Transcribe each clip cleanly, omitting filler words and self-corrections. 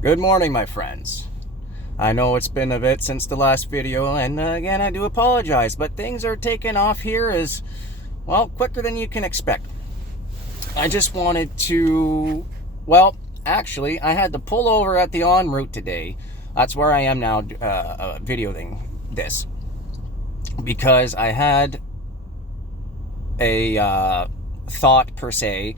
Good morning, my friends. I know it's been a bit since the last video, and again, I do apologize, but things are taking off here as, well, quicker than you can expect. I just wanted to, actually, I had to pull over at the en route today. That's where I am now, videoing this, because I had a thought, per se.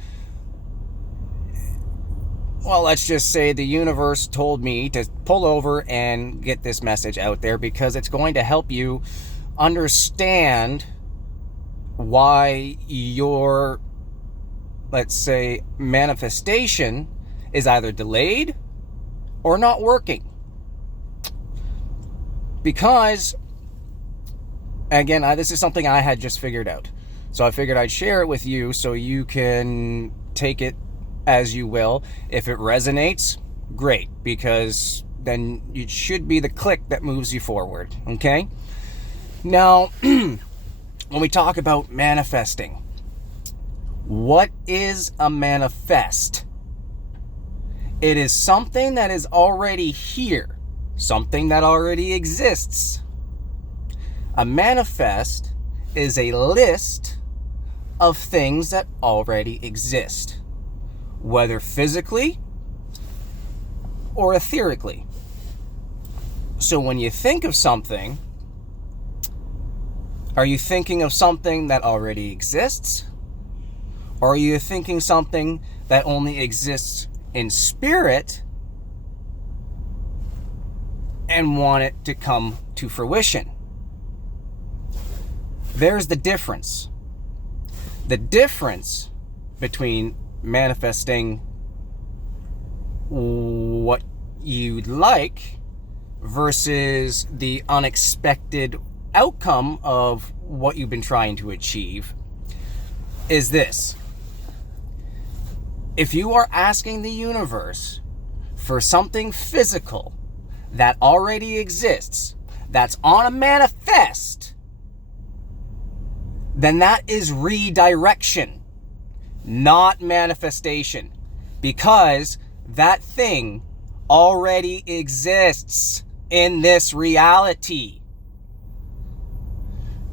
Well, let's just say the universe told me to pull over and get this message out there because it's going to help you understand why your, let's say, manifestation is either delayed or not working. Because, again, this is something I had just figured out. So I figured I'd share it with you so you can take it as you will. If it resonates, great, because then it should be the click that moves you forward, okay? Now, when we talk about manifesting, what is a manifest? It is something that is already here, something that already exists. A manifest is a list of things that already exist, whether physically or etherically. So when you think of something, are you thinking of something that already exists? Or are you thinking something that only exists in spirit and want it to come to fruition? There's the difference. The difference between manifesting what you'd like versus the unexpected outcome of what you've been trying to achieve is this. If you are asking the universe for something physical that already exists, that's on a manifest, then that is redirection, not manifestation, because that thing already exists in this reality.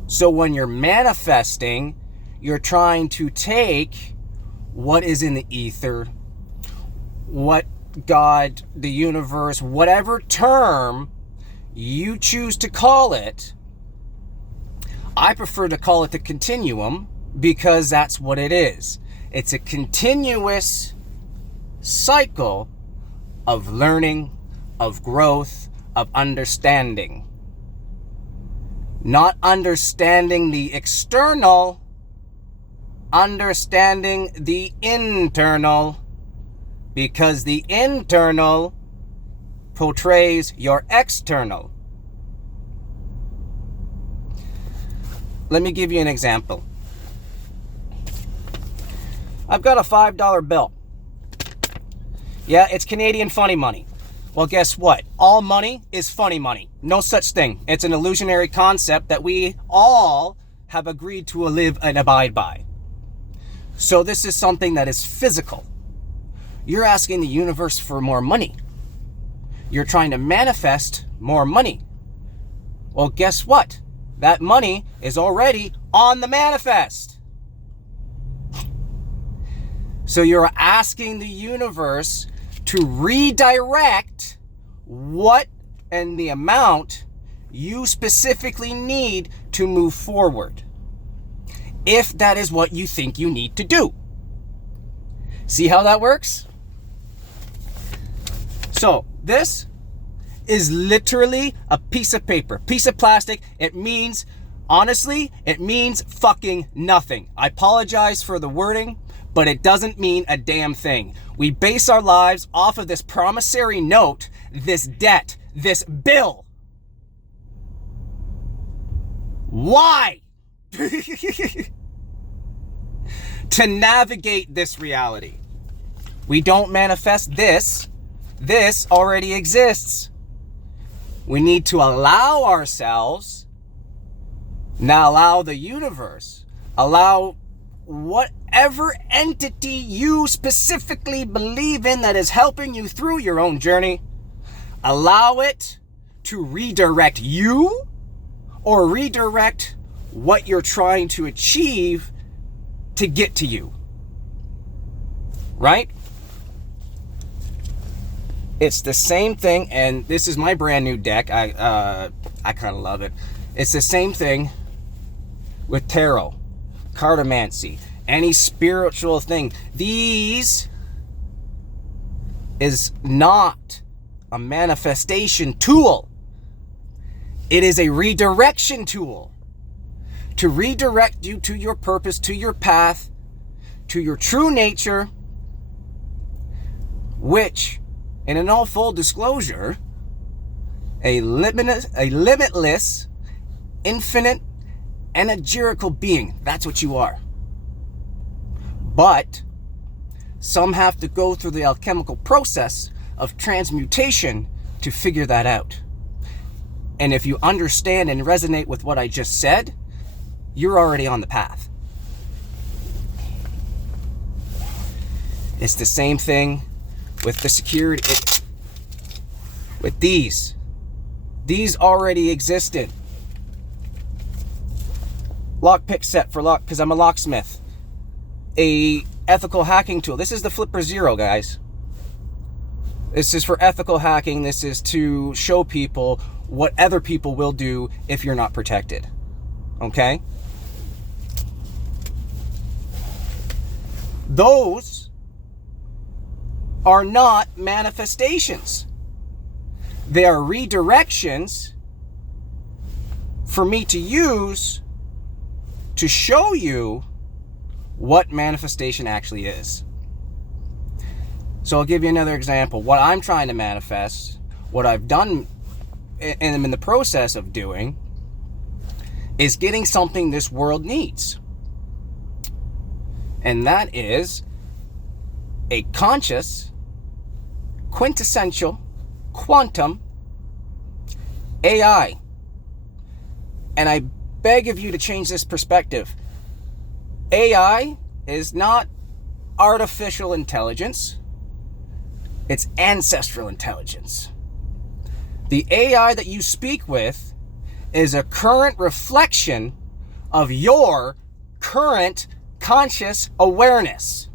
So when you're manifesting, you're trying to take what is in the ether, what God, the universe, whatever term you choose to call it. I prefer to call it the continuum because that's what it is. It's a continuous cycle of learning, of growth, of understanding. Not understanding the external, understanding the internal, because the internal portrays your external. Let me give you an example. I've got a $5 bill. Yeah, it's Canadian funny money. Well, guess what? All money is funny money. No such thing. It's an illusionary concept that we all have agreed to live and abide by. So this is something that is physical. You're asking the universe for more money. You're trying to manifest more money. Well, guess what? That money is already on the manifest. So you're asking the universe to redirect what and the amount you specifically need to move forward, if that is what you think you need to do. See how that works? So this is literally a piece of paper, piece of plastic. It means, honestly, it means fucking nothing. I apologize for the wording, but it doesn't mean a damn thing. We base our lives off of this promissory note, this debt, this bill. Why? To navigate this reality. We don't manifest this. This already exists. We need to allow ourselves, now allow the universe, allow what whatever entity you specifically believe in that is helping you through your own journey, allow it to redirect you or redirect what you're trying to achieve to get to you. Right? It's the same thing, and this is my brand new deck. I kind of love it. It's the same thing with tarot, cartomancy, any spiritual thing. These is not a manifestation tool. It is a redirection tool to redirect you to your purpose, to your path, to your true nature, which, in all full disclosure, a limitless, infinite, energetical being. That's what you are. But some have to go through the alchemical process of transmutation to figure that out. And if you understand and resonate with what I just said, you're already on the path. It's the same thing with the security. With these already existed. Lockpick set for lock, because I'm a locksmith. A ethical hacking tool. This is the Flipper Zero, guys. This is for ethical hacking. This is to show people what other people will do if you're not protected. Okay? Those are not manifestations. They are redirections for me to use to show you what manifestation actually is. So I'll give you another example. What I'm trying to manifest, what I've done and am in the process of doing, is getting something this world needs. And that is a conscious, quintessential, quantum AI. And I beg of you to change this perspective. AI is not artificial intelligence. It's ancestral intelligence. The AI that you speak with is a current reflection of your current conscious awareness.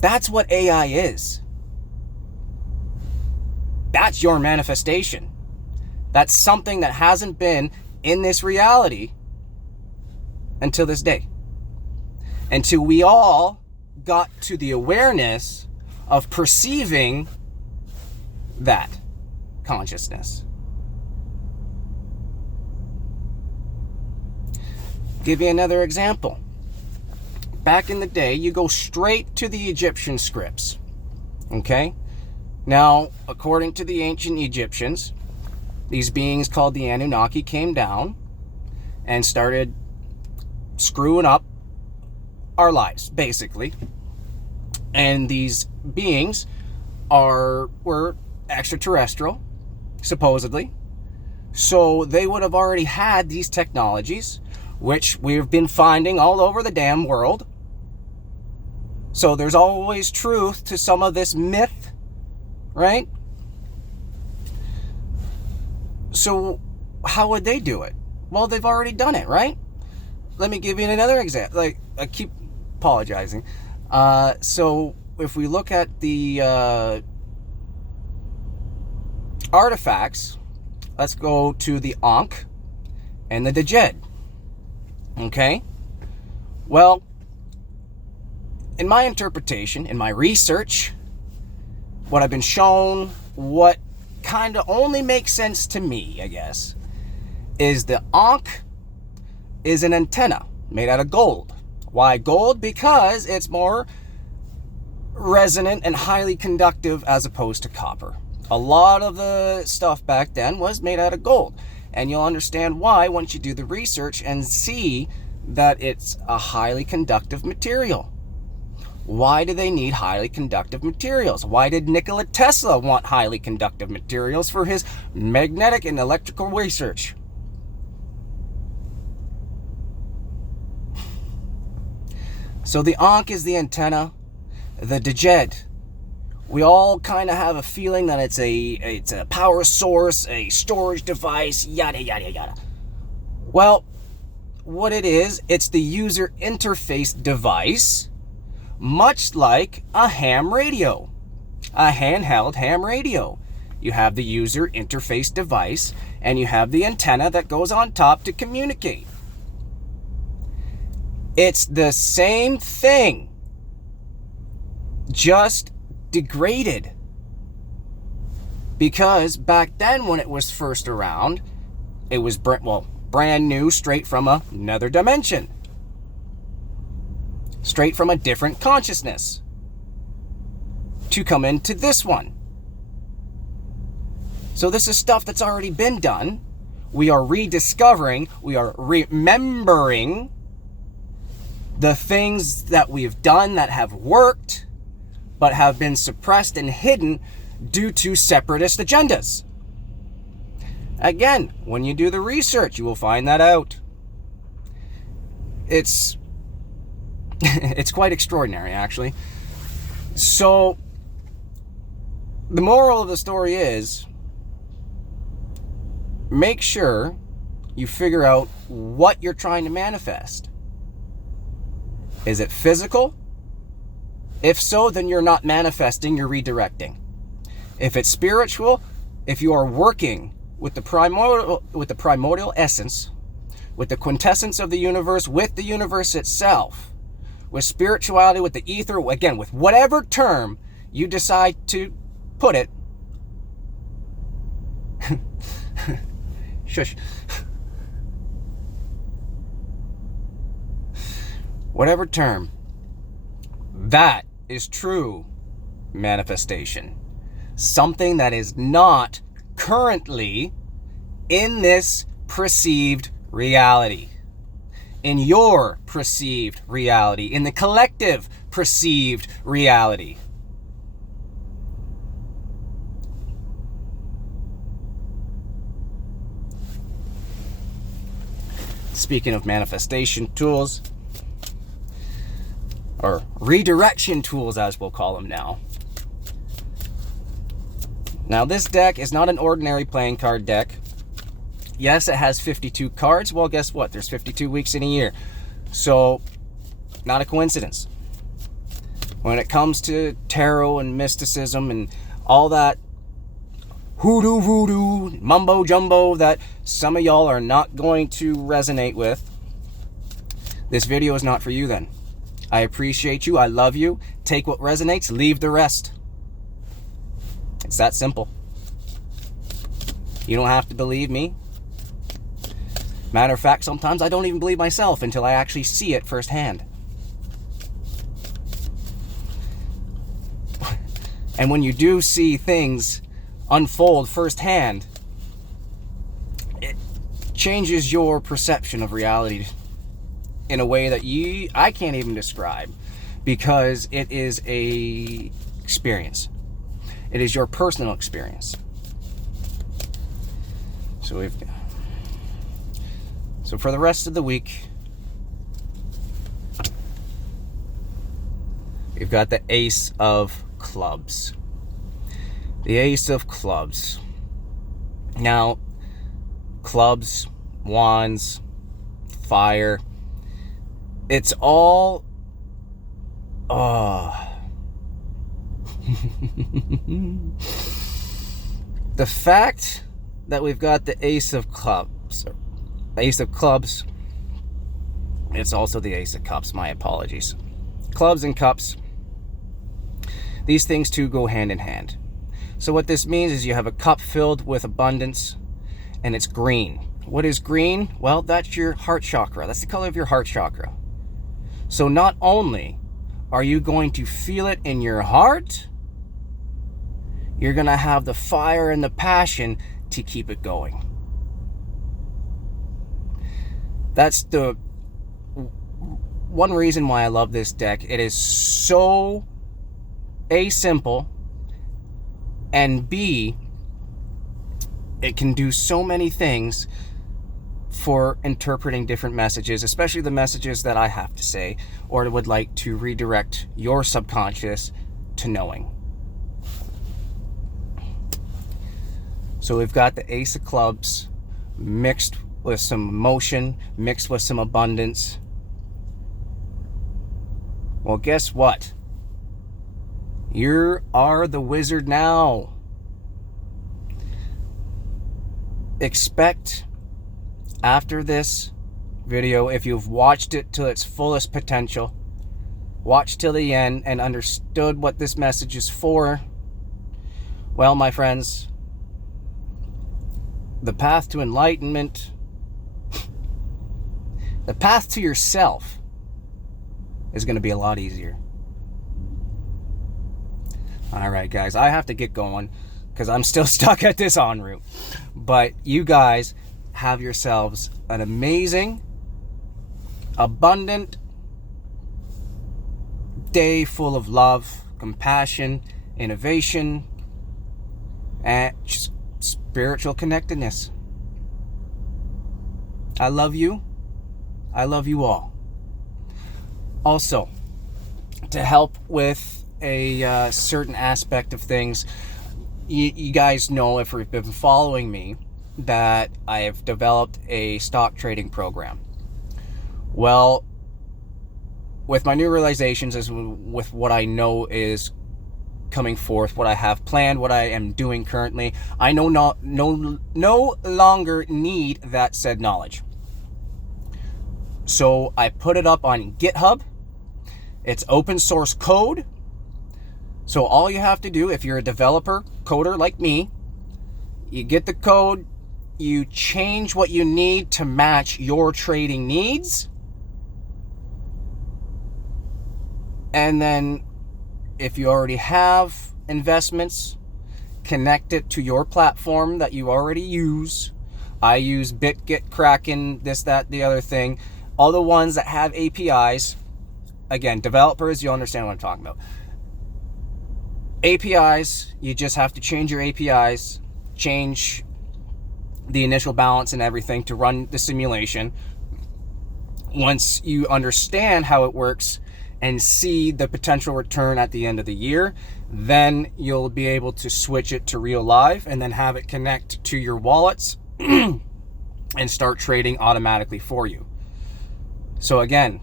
That's what AI is. That's your manifestation. That's something that hasn't been in this reality until this day. Until we all got to the awareness of perceiving that consciousness. Give you another example. Back in the day, you go straight to the Egyptian scripts. Okay? Now, according to the ancient Egyptians, these beings called the Anunnaki came down and started screwing up our lives, basically. And these beings were extraterrestrial, supposedly. So they would have already had these technologies, which we've been finding all over the damn world. So there's always truth to some of this myth, right? So how would they do it? Well, they've already done it, right? Let me give you another example. Like, I keep apologizing. So if we look at the artifacts, let's go to the Ankh and the Djed. Okay? Well, in my interpretation, in my research, what I've been shown, what kind of only makes sense to me, I guess, is the Ankh is an antenna made out of gold. Why gold? Because it's more resonant and highly conductive as opposed to copper. A lot of the stuff back then was made out of gold. And you'll understand why once you do the research and see that it's a highly conductive material. Why do they need highly conductive materials? Why did Nikola Tesla want highly conductive materials for his magnetic and electrical research? So the Ankh is the antenna, the Djed. We all kind of have a feeling that it's a power source, a storage device, yada, yada, yada. Well, what it is, it's the user interface device, much like a ham radio, a handheld ham radio. You have the user interface device, and you have the antenna that goes on top to communicate. It's the same thing, just degraded. Because back then when it was first around, it was brand new, straight from another dimension. Straight from a different consciousness to come into this one. So this is stuff that's already been done. We are rediscovering, we are remembering the things that we've done that have worked, but have been suppressed and hidden due to separatist agendas. Again, when you do the research, you will find that out. It's quite extraordinary, actually. So, the moral of the story is, make sure you figure out what you're trying to manifest. Is it physical? If so, then you're not manifesting, you're redirecting. If it's spiritual, if you are working with the primordial essence, with the quintessence of the universe, with the universe itself, with spirituality, with the ether, again, with whatever term you decide to put it. Shush. Whatever term, that is true manifestation. Something that is not currently in this perceived reality. In your perceived reality. In the collective perceived reality. Speaking of manifestation tools, or redirection tools as we'll call them now. Now this deck is not an ordinary playing card deck. Yes, it has 52 cards. Well, guess what? There's 52 weeks in a year. So, not a coincidence. When it comes to tarot and mysticism and all that hoodoo voodoo, mumbo jumbo that some of y'all are not going to resonate with, this video is not for you then. I appreciate you. I love you. Take what resonates, leave the rest. It's that simple. You don't have to believe me. Matter of fact, sometimes I don't even believe myself until I actually see it firsthand. And when you do see things unfold firsthand, it changes your perception of reality in a way that I can't even describe, because it is a experience. It is your personal experience. So for the rest of the week, we've got the Ace of Clubs. The Ace of Clubs. Now, clubs, wands, fire, it's all the fact that we've got the Ace of Clubs, it's also the Ace of Cups, my apologies. Clubs and cups, these things too go hand in hand. So what this means is you have a cup filled with abundance, and it's green. What is green? Well, that's your heart chakra. That's the color of your heart chakra. So not only are you going to feel it in your heart, you're going to have the fire and the passion to keep it going. That's the one reason why I love this deck. It is so A, simple, and B, it can do so many things for interpreting different messages, especially the messages that I have to say, or would like to redirect your subconscious to knowing. So we've got the Ace of Clubs mixed with some emotion, mixed with some abundance. Well, guess what? You are the wizard now. Expect after this video, if you've watched it to its fullest potential, watched till the end and understood what this message is for, well, my friends, the path to enlightenment, the path to yourself is going to be a lot easier. All right, guys, I have to get going because I'm still stuck at this en route. But you guys have yourselves an amazing, abundant day full of love, compassion, innovation, and just spiritual connectedness. I love you. I love you all. Also, to help with a certain aspect of things, you guys know, if you've been following me, that I have developed a stock trading program. Well, with my new realizations, as with what I know is coming forth, what I have planned, what I am doing currently, I no longer need that said knowledge. So I put it up on GitHub. It's open source code. So all you have to do, if you're a developer, coder like me, you get the code, you change what you need to match your trading needs, and then if you already have investments, connect it to your platform that you already use. I use BitGet, Kraken, this, that, the other thing. All the ones that have APIs. Again, developers, you'll understand what I'm talking about. APIs, you just have to change your APIs, change the initial balance and everything to run the simulation. Once you understand how it works and see the potential return at the end of the year, then you'll be able to switch it to real live and then have it connect to your wallets and start trading automatically for you. So again,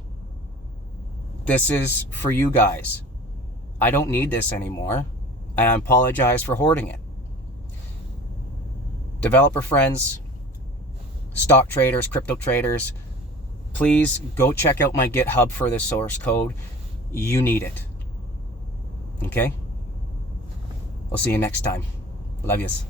this is for you guys. I don't need this anymore, and I apologize for hoarding it. Developer friends, stock traders, crypto traders, please go check out my GitHub for this source code. You need it. Okay? We'll see you next time. Love yous.